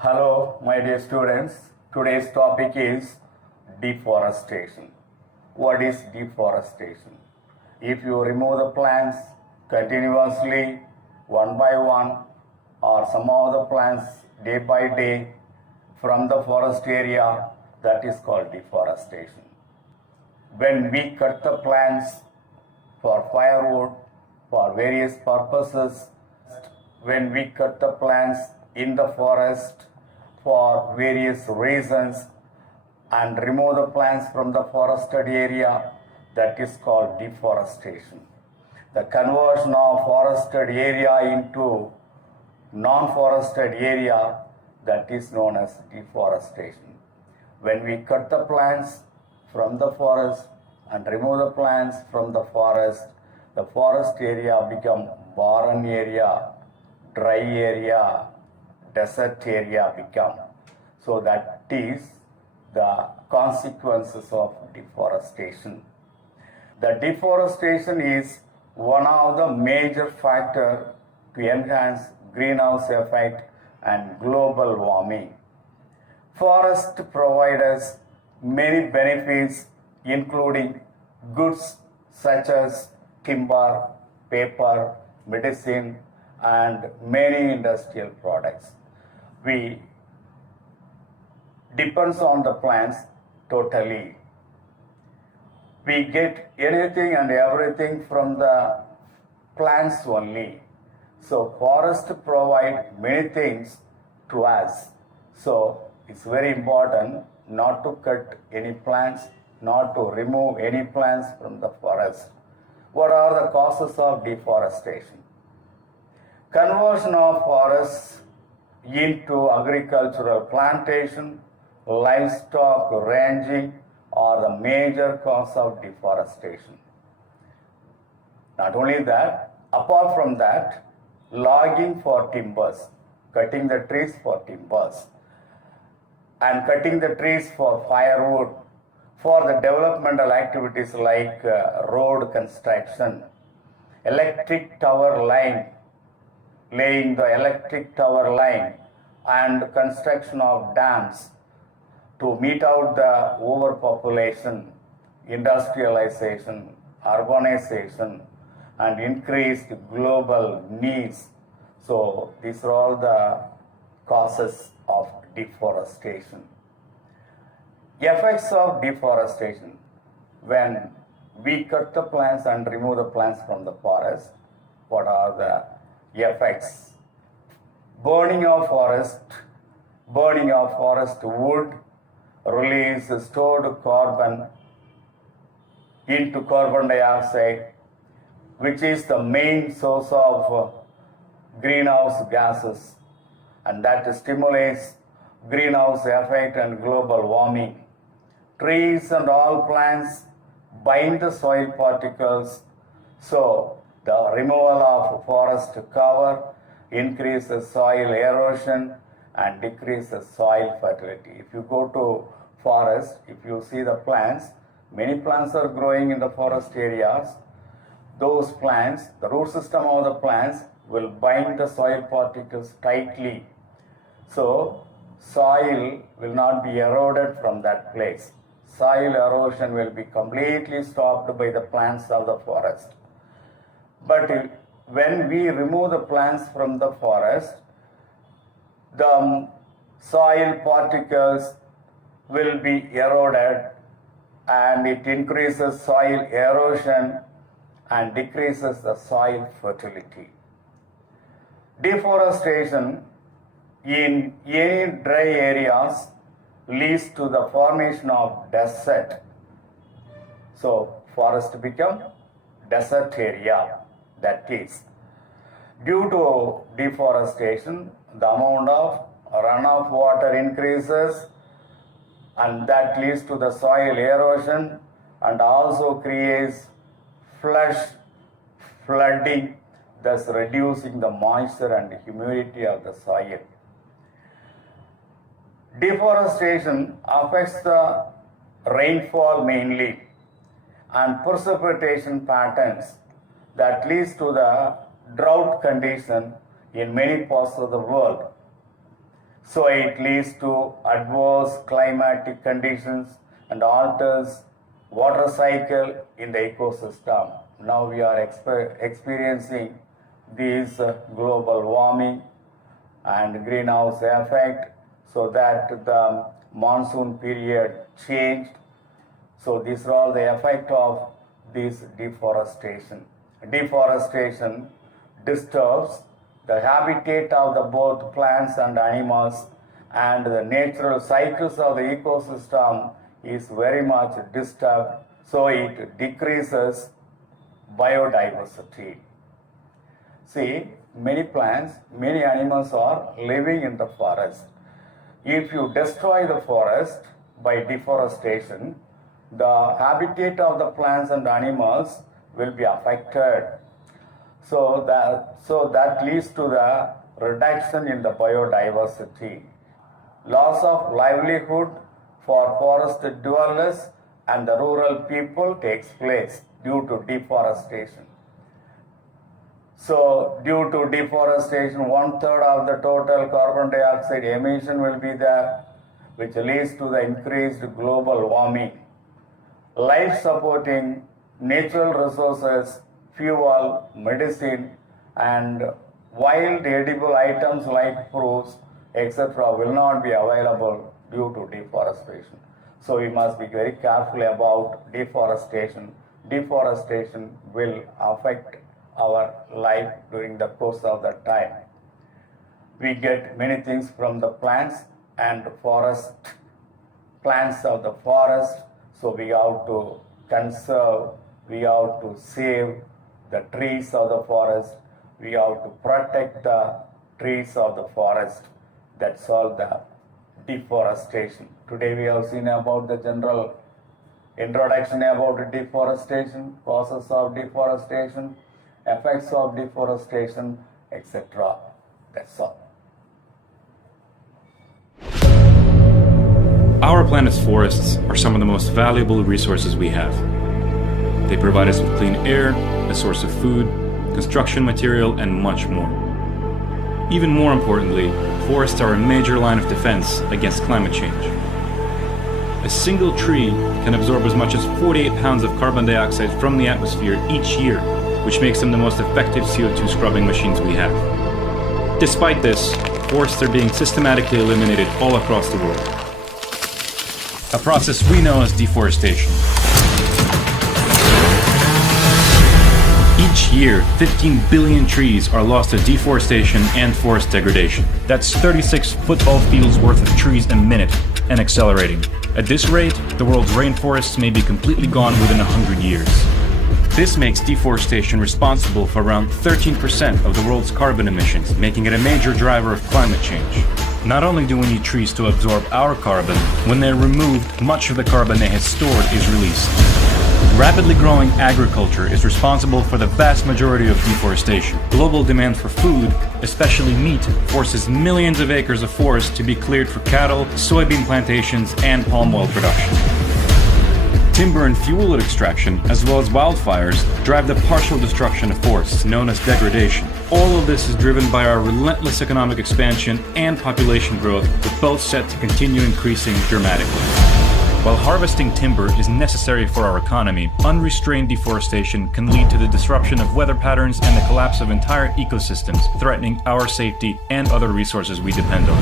Hello, my dear students. Today's topic is deforestation. What is deforestation? If you remove the plants continuously, one by one, or some of the plants day by day from the forest area, that is called deforestation. When we cut the plants for firewood, for various purposes, when we cut the plants in the forest for various reasons and remove the plants from the forested area, that is called deforestation. The conversion of forested area into non-forested area, that is known as deforestation. When we cut the plants from the forest and remove the plants from the forest area become barren area, dry area, desert area become. So that is the consequences of deforestation. The deforestation is one of the major factors to enhance greenhouse effect and global warming. Forests provide us many benefits, including goods such as timber, paper, medicine, and many industrial products. We depends on the plants totally. We get anything and everything from the plants only. So forests provide many things to us. So it's very important not to cut any plants, not to remove any plants from the forest. What are the causes of deforestation? Conversion of forests into agricultural plantation, livestock ranching are the major cause of deforestation. Not only that, apart from that, logging for timbers, cutting the trees for timbers, and cutting the trees for firewood, for the developmental activities like road construction, electric tower line, laying the electric tower line, and construction of dams to meet out the overpopulation, industrialization, urbanization, and increased global needs. So these are all the causes of deforestation. Effects of deforestation. When we cut the plants and remove the plants from the forest, what are the effects? Burning of forest wood release stored carbon into carbon dioxide, which is the main source of greenhouse gases, and that stimulates greenhouse effect and global warming. Trees and all plants bind the soil particles, so the removal of forest cover increases soil erosion and decreases soil fertility. If you go to forest, if you see the plants, many plants are growing in the forest areas. Those plants, the root system of the plants will bind the soil particles tightly. So soil will not be eroded from that place. Soil erosion will be completely stopped by the plants of the forest. But when we remove the plants from the forest, the soil particles will be eroded and it increases soil erosion and decreases the soil fertility. Deforestation in any dry areas leads to the formation of desert. So forest become desert area. That is, due to deforestation, the amount of runoff water increases, and that leads to the soil erosion and also creates flooding, thus reducing the moisture and humidity of the soil. Deforestation affects the rainfall mainly and precipitation patterns that leads to the drought condition in many parts of the world. So it leads to adverse climatic conditions and alters water cycle in the ecosystem. Now we are experiencing this global warming and greenhouse effect, so that the monsoon period changed. So these are all the effect of this deforestation. Deforestation disturbs the habitat of the both plants and animals, and the natural cycles of the ecosystem is very much disturbed, so it decreases biodiversity. See, many plants, many animals are living in the forest. If you destroy the forest by deforestation, the habitat of the plants and animals will be affected. So that leads to the reduction in the biodiversity. Loss of livelihood for forest dwellers and the rural people takes place due to deforestation. So due to deforestation, 1/3 of the total carbon dioxide emission will be there, which leads to the increased global warming. Life supporting natural resources, fuel, medicine, and wild edible items like fruits, etc. will not be available due to deforestation. So we must be very careful about deforestation. Deforestation will affect our life during the course of the time. We get many things from the plants and forest, plants of the forest, so we have to conserve, we have to save the trees of the forest, we have to protect the trees of the forest. That's all the deforestation. Today we have seen about the general introduction about deforestation, causes of deforestation, effects of deforestation, etc. That's all. Our planet's forests are some of the most valuable resources we have. They provide us with clean air, a source of food, construction material, and much more. Even more importantly, forests are a major line of defense against climate change. A single tree can absorb as much as 48 pounds of carbon dioxide from the atmosphere each year, which makes them the most effective CO2 scrubbing machines we have. Despite this, forests are being systematically eliminated all across the world. A process we know as deforestation. Each year, 15 billion trees are lost to deforestation and forest degradation. That's 36 football fields worth of trees a minute, and accelerating. At this rate, the world's rainforests may be completely gone within 100 years. This makes deforestation responsible for around 13% of the world's carbon emissions, making it a major driver of climate change. Not only do we need trees to absorb our carbon, when they're removed, much of the carbon they had stored is released. Rapidly growing agriculture is responsible for the vast majority of deforestation. Global demand for food, especially meat, forces millions of acres of forest to be cleared for cattle, soybean plantations, and palm oil production. Timber and fuel extraction, as well as wildfires, drive the partial destruction of forests, known as degradation. All of this is driven by our relentless economic expansion and population growth, with both set to continue increasing dramatically. While harvesting timber is necessary for our economy, unrestrained deforestation can lead to the disruption of weather patterns and the collapse of entire ecosystems, threatening our safety and other resources we depend on.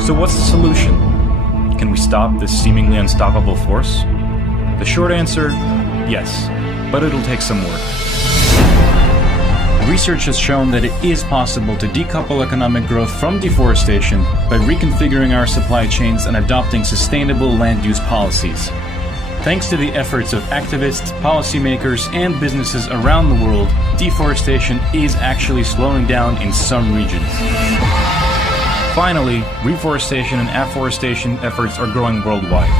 So what's the solution? Can we stop this seemingly unstoppable force? The short answer, yes, but it'll take some work. Research has shown that it is possible to decouple economic growth from deforestation by reconfiguring our supply chains and adopting sustainable land use policies. Thanks to the efforts of activists, policymakers, and businesses around the world, deforestation is actually slowing down in some regions. Finally, reforestation and afforestation efforts are growing worldwide.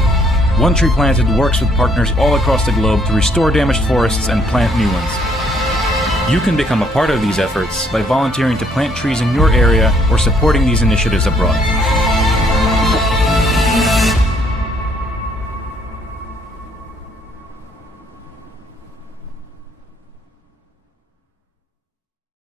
One Tree Planted works with partners all across the globe to restore damaged forests and plant new ones. You can become a part of these efforts by volunteering to plant trees in your area or supporting these initiatives abroad.